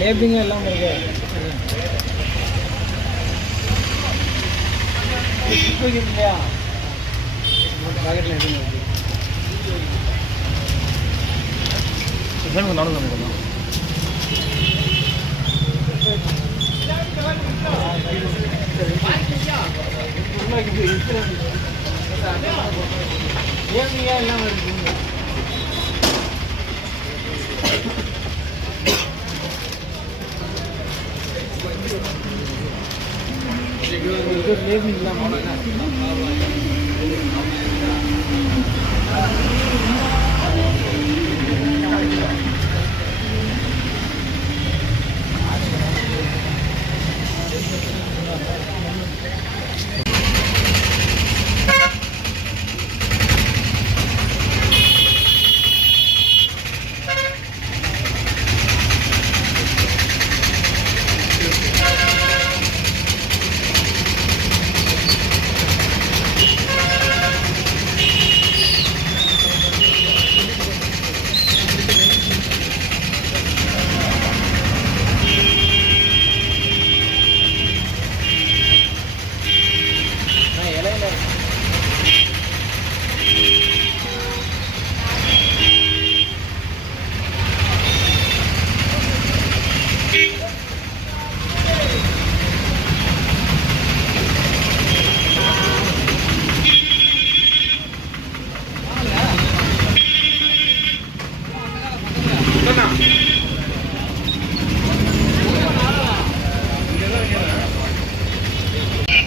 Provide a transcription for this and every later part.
Labelling எல்லாம் இருக்கு. இல்லையா பாக்கெட்டில் எதுவும் நானும் தான் ஏமியா எல்லாம் இருக்குங்க. லேபிளிங் இல்லாமல்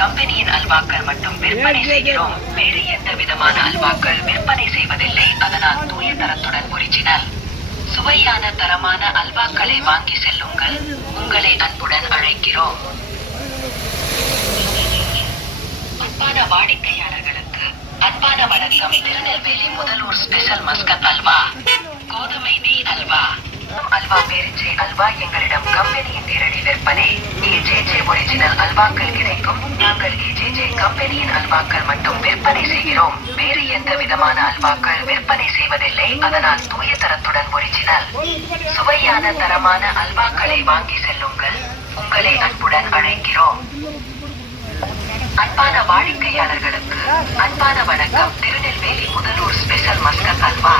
கம்பெனியின் அல்வாக்கள் மட்டும் விற்பனை செய்கிறோம். வேறு எந்த விதமான அல்வாக்கள் விற்பனை செய்வதில்லை. அதனால் தூய தரத்துடன் ஒரிஜினல் சுவையான தரமான அல்வாக்களை வாங்கி செல்லுங்கள். உங்களை அன்புடன் அழைக்கிறோம். அன்பான வாடிக்கையாளர்களுக்கு அன்பான வணக்கம். திருநெல்வேலி முதலூர் ஸ்பெஷல் மஸ்கட் அல்வா, கோதுமை நெய் அல்வா, அல்வா, பேரிச்சை அல்வா எங்களிடம் கம்பெனியின் நேரடி விற்பனை. ஏஜேஜே ஒரிஜினல் அல்வாக்கள் கிடைக்கும். நாங்கள் ஏஜேஜே கம்பெனியின் அல்வாக்கள் மட்டும் விற்பனை செய்கிறோம். வேறு எந்த விதமான அல்வாக்கள் விற்பனை செய்வதில்லை. அதனால் தூய தரத்துடன் ஒரிஜினல் சுவையான தரமான அல்வாக்களை வாங்கி செல்லுங்கள். உங்களை அன்புடன் அழைக்கிறோம். அன்பான வாடிக்கையாளர்களுக்கு அன்பான வணக்கம். திருநெல்வேலி முதலூர் ஸ்பெஷல் மஸ்கட் அல்வா,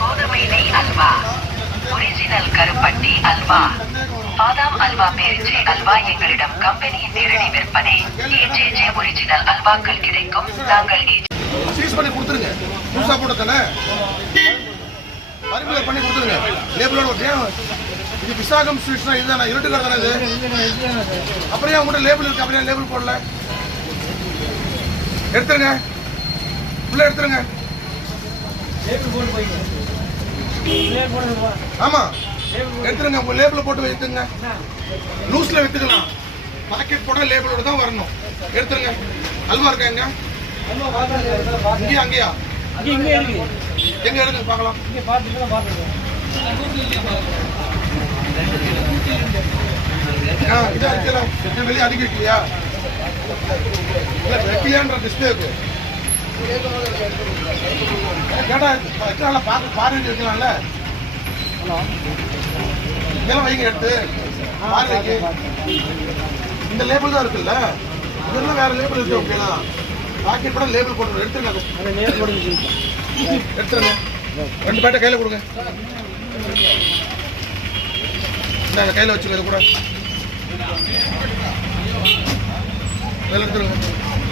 கோதுமை நெய் அல்வா, ஒரிஜினல் கருப்பட்டி அல்வா, பாதாம் அல்வா, பேரிச்சை அல்வா எங்களிடம் கம்பெனியின் நேரடி விற்பனை. ஏஜேஜே ஒரிஜினல் அல்வாக்கள் கிடைக்கும். நாங்கள் சீஸ் பண்ணி கொடுத்துருங்க. புதுசா போட்டு தானே பரிமளர் பண்ணி கொடுத்துருங்க. லேபிளோட இது விசாகம் ஸ்வீட்ஸ்னா இதுதானே? இருட்டுக்கார தானே இது? அப்புறம் உங்கள்கிட்ட லேபிள் இருக்கு, அப்படியே லேபிள் போடல. எடுத்துருங்க, உள்ள எடுத்துருங்க. ஆமா எடுத்துருங்க. உங்க லேபிள் போட்டு வைத்துங்க. லூஸ்ல வித்துக்கலாம். பாக்கெட் போட லேபிளோட தான் வரணும். எடுத்துருங்க. அல்வா இருக்கா எங்க? இங்கேயா அங்கேயா? எங்க எடுங்க பார்க்கலாம். இதா இருக்கல வெளியே அடிக்க வைக்கலையா? வைக்கலையான்ற டிஸ்பிளேக்கு கேட்டா வைக்கலாம்ல, பார்வை வைக்கலாம்ல. இதெல்லாம் வைங்க, எடுத்து பார்வைக்கு. இந்த லேபிள் தான் இருக்குல்ல, இதெல்லாம் வேற லேபிள் இருக்கு. ஓகேங்களா? பாக்கெட் கூட லேபிள் போட்டு எடுத்துருங்க. எடுத்துருங்க. 2 பேட்டை கையில் கொடுங்க. இந்த கையில் வச்சுருங்க. இது கூட கையில் எடுத்துருங்க.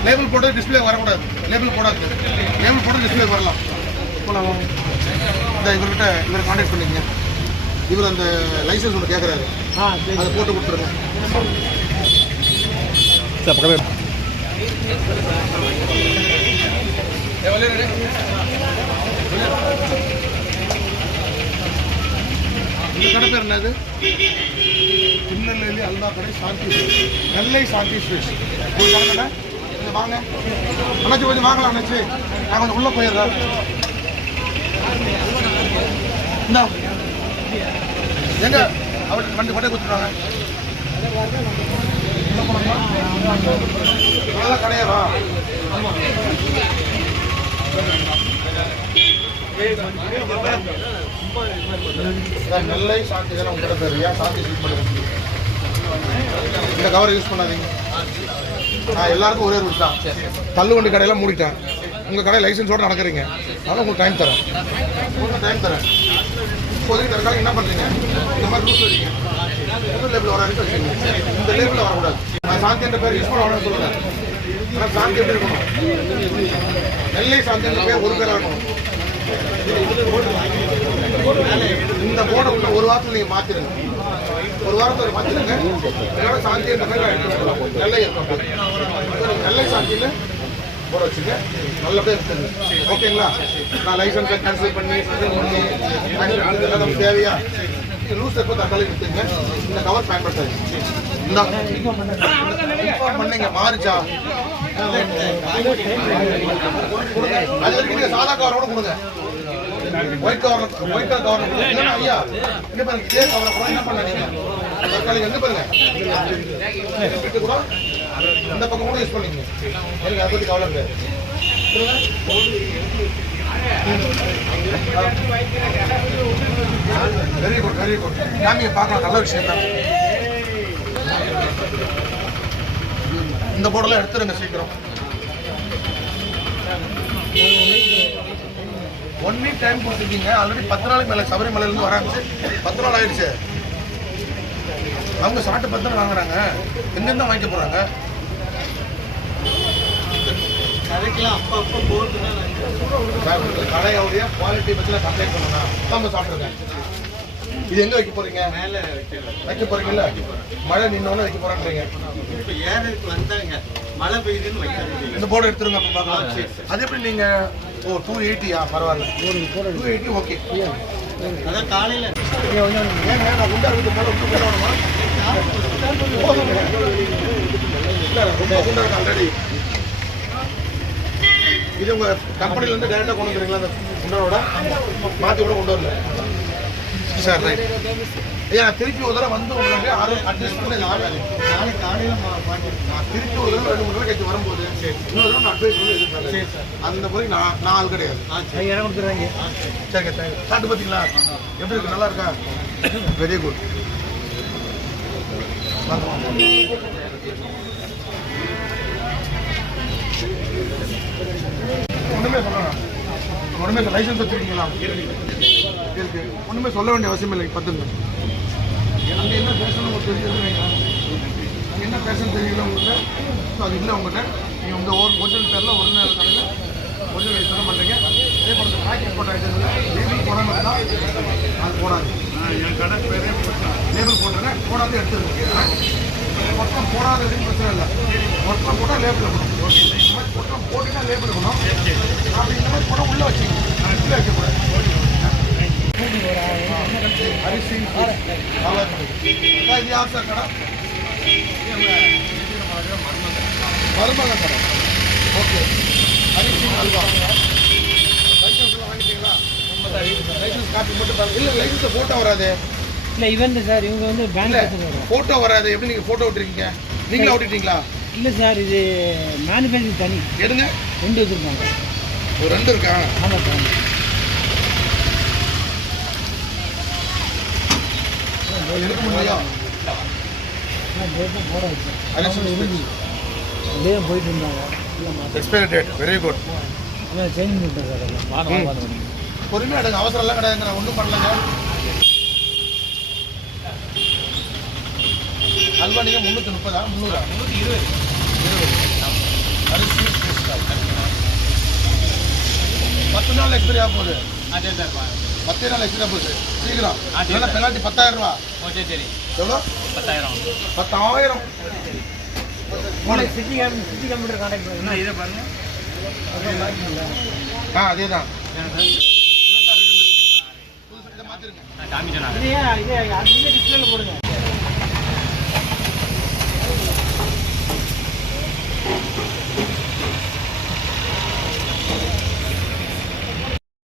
லேபிள் போட்டு டிஸ்பிளே வரக்கூடாது. லேபிள் போடாது. லேபிள் போட்டு டிஸ்பிளே வரலாம். போகலாம். இந்த இவர்கிட்ட இவரை கான்டாக்ட் பண்ணிக்கங்க. இவர் அந்த லைசன்ஸ் ஒன்று கேட்குறாரு, அதை போட்டு கொடுத்துருங்க. சார் பக்கமே இந்த கடை பேர் என்னது? திருநெல்வேலி அல்வா கடை, சாந்தி ஸ்வீட்ஸ், நெல்லை சாந்தி ஸ்வீட்ஸ். ஒரு கடை வாங்க அண்ணாச்சி, கொஞ்சம் வாங்கலாம் அண்ணாச்சி. நான் கொஞ்சம் உள்ள போயிடுறேன். இந்தா எங்க அவர்கிட்ட வண்டி கொண்டே கொடுத்துருவாங்க. அதெல்லாம் கிடையாதா? நெல்லை சாந்தி தானே உங்கள்கிட்ட பேர். ஏன் சாந்தி யூஸ் பண்ணுறீங்க? இந்த கவர் யூஸ் பண்ணாதீங்க. நான் எல்லாருக்கும் ஒரே ரூல்ஸ் தான். தள்ளுவண்டி கடையெல்லாம் மூடிட்டேன். உங்கள் கடை லைசன்ஸோடு நடக்கிறீங்க. அதனால் உங்களுக்கு டைம் தரேன். இப்போதைக்கு தற்காலம் என்ன பண்ணுறீங்க? இந்த மாதிரி ரூல்ஸ் வச்சுங்க. புது லேபிள் வர வரைக்கும் வச்சுங்க. இந்த லேபிளில் வரக்கூடாது. நான் சாந்தி என்ற பேர் யூஸ் பண்ண வரணும்னு சொல்லுவேன். ஆனால் சாந்தி எப்படி இருக்கணும்? நெல்லை சாந்தி என்ற பேர் ஒரு பேராக இருக்கணும். இந்த போர்டை உள்ள ஒரு வாரத்தில் நீங்கள் மாற்றிடுங்க. ஒரு வாரத்தில் மாற்றிடுங்க. இதோட சாந்தி என்ற பேர் நெல்லை இருக்கும். நெல்லை சாந்தியில் போட வச்சுங்க. நல்லபடியாக இருக்குது. ஓகேங்களா? நான் லைசன்ஸை கேன்சல் பண்ணி இதெல்லாம் நமக்கு தேவையா? லூஸ் எப்போ தக்காளி கொடுத்துங்க. இந்த கவர் பயன்படுத்தாது. இந்த இன்ஃபார்ம் பண்ணீங்க மாறிச்சா கொடுங்க. அது வரைக்கும் நீங்கள் சாதா கவரோட கொடுங்க. ஒயிட் கவர் இல்லைன்னா ஐயா இங்கே பாருங்க. இதே கவரை கூட என்ன பண்ணீங்க? தக்காளி எங்கே பாருங்க கூட இந்த பக்கம் கூட யூஸ் பண்ணிங்க. எனக்கு அதை பற்றி கவலை இருக்கு. Very good very good. நாம பார்க்கலாம். நல்ல விஷயம் தான். இந்த போர்டெல்லாம் எடுத்துருங்க சீக்கிரம். 1 வீக் டைம் கொடுத்துருக்கீங்க. ஆல்ரெடி 10 நாளைக்கு மேலே சபரிமலையிலேருந்து வர ஆரம்பிச்சு 10 நாள் ஆயிடுச்சு. அவங்க சாப்பிட்டு 10 நாள் வாங்குறாங்க. எங்கேருந்து தான் வாங்கிக்க போகிறாங்க? கடையோடைய குவாலிட்டி பற்றிலாம் கம்ப்ளைண்ட் பண்ணா நம்ம சாப்பிட்ருக்கேன். இது எங்கே வைக்க போகிறீங்க? மேலே வைக்க போகிறீங்கல்ல. மழை நின்னோன்னு வைக்க போகிறான்றீங்க. இப்போ ஏறதுக்கு வந்தாங்க மழை பெய்யுதுன்னு வைக்க. இந்த போர்டு எடுத்துருங்க. அப்போ பார்க்கலாம். அது எப்படி நீங்கள் 280 பரவாயில்ல. 280 ஓகே. அதான் காலையில் ஏங்க நான் குண்டா இருக்கு போல போடணுமா? குண்டா இருக்கு ஆல்ரெடி. இது உங்கள் கம்பெனிலேருந்து டேரெக்டாக கொண்டு வந்துடுறீங்களா? அந்த குண்டாவோட மாற்றி கூட கொண்டு வரல. Sir right. ஐயா நான் திருப்பி ஒரு தடவை வந்து உங்களுக்கு அட்ஜஸ்ட் பண்ணி ஆகாது. நாளைக்கு காலையில் நான் திருப்பி ஒரு தடவை 2-3 தடவை கழிச்சு வரும்போது இன்னொரு தடவை நான் அட்வைஸ் பண்ணி எதிர்பார்க்குறேன். அந்த மாதிரி நான் ஆள் கிடையாது. இடம் கொடுத்துருவாங்க. சரிங்க தேங்க்யூ. சாப்பிட்டு பார்த்தீங்களா எப்படி இருக்கு? நல்லா இருக்கா? Very good. ஒன்றுமே சொல்லலாம். ஒன்றுமே லைசன்ஸ் வச்சுருக்கீங்களா? இருக்கு. ஒன்றுமே சொல்ல வேண்டிய அவசியம் இல்லை. பார்த்துங்க. அங்கே என்ன பேசணும் உங்களுக்கு தெரிஞ்சது. அங்கே என்ன பேசணும் தெரியல உங்கள்கிட்ட. ஸோ அது இல்லை உங்கள்கிட்ட. நீங்கள் உங்கள் ஒரிஜினல் பேரில் ஒரிஜினல் கடையில் ஒரிஜினல் லைசன்ஸ் பண்ணுறீங்க. அதே போல் இந்த பேக்கெட் போட்ட ஐட்டத்தில் லேபிள் போடாமல் தான் அது போடாது. என் கடை பேரே லேபிள் போட்டுருங்க. போடாது எடுத்துருங்க. மொத்தம் போடாததுன்னு பிரச்சனை இல்லை. மொத்தம் போட்டால் லேபிள் இருக்கணும். ஓகே. இந்த மாதிரி மொத்தம் போட்டுன்னா லேபிள் இருக்கணும். அப்படி இந்த மாதிரி போட உள்ளே வச்சுக்கணும். உள்ளே வைக்கக்கூடாது. அரிசி இது யார் சார் கடை? மருமகன் கடை. ஓகே. அரிசி அல்வா. லைசன்ஸ் எல்லாம் வாங்கிட்டீங்களா? லைசன்ஸ் காப்பி மட்டும் பாருங்க. இல்லை லைசன்ஸை ஃபோட்டோ வராது. இல்லை இவன் சார் இவங்க வந்து பேங்க் ஃபோட்டோ வராது. எப்படி நீங்கள் ஃபோட்டோ விட்டுருக்கீங்க? நீங்களா விட்டுட்டீங்களா? இல்லை சார் இது மேனுஃபேக்சரிங் தனி. எடுங்க. 2 வச்சுருக்காங்க. ஒரு 2 இருக்கா? ஆமாம் சார். எடுக்க முடியா? போட வச்சேன். இதே போயிட்டு இருந்தாங்க. Expiry date. Very good. அதான் சேஞ்ச் பண்ணிட்டேன் சார். பொறுமையாக எடுங்க. அவசரம் எல்லாம் கிடையாதுங்க. நான் ஒன்றும் பண்ணலங்க. அல்வா நீங்கள் 330 300 320 அரிசி 10 நாள் எக்ஸ்பைரி ஆக போகுது. 10 நாள் எக்ஸ்பைரி ஆக போகுது. சீக்கிரம். இதெல்லாம் பெனால்ட்டி 10,000 ரூபா. ஓகே சரி. எவ்வளோ? 10,000. 10,000. சிட்டி கம்ப்யூட்டர் கான்டாக்ட் பண்ணுங்க. இதை பாருங்க. அதே தான். 26 இதை மாற்றிருங்க. இதே டிஸ்பிளேல போடுங்க.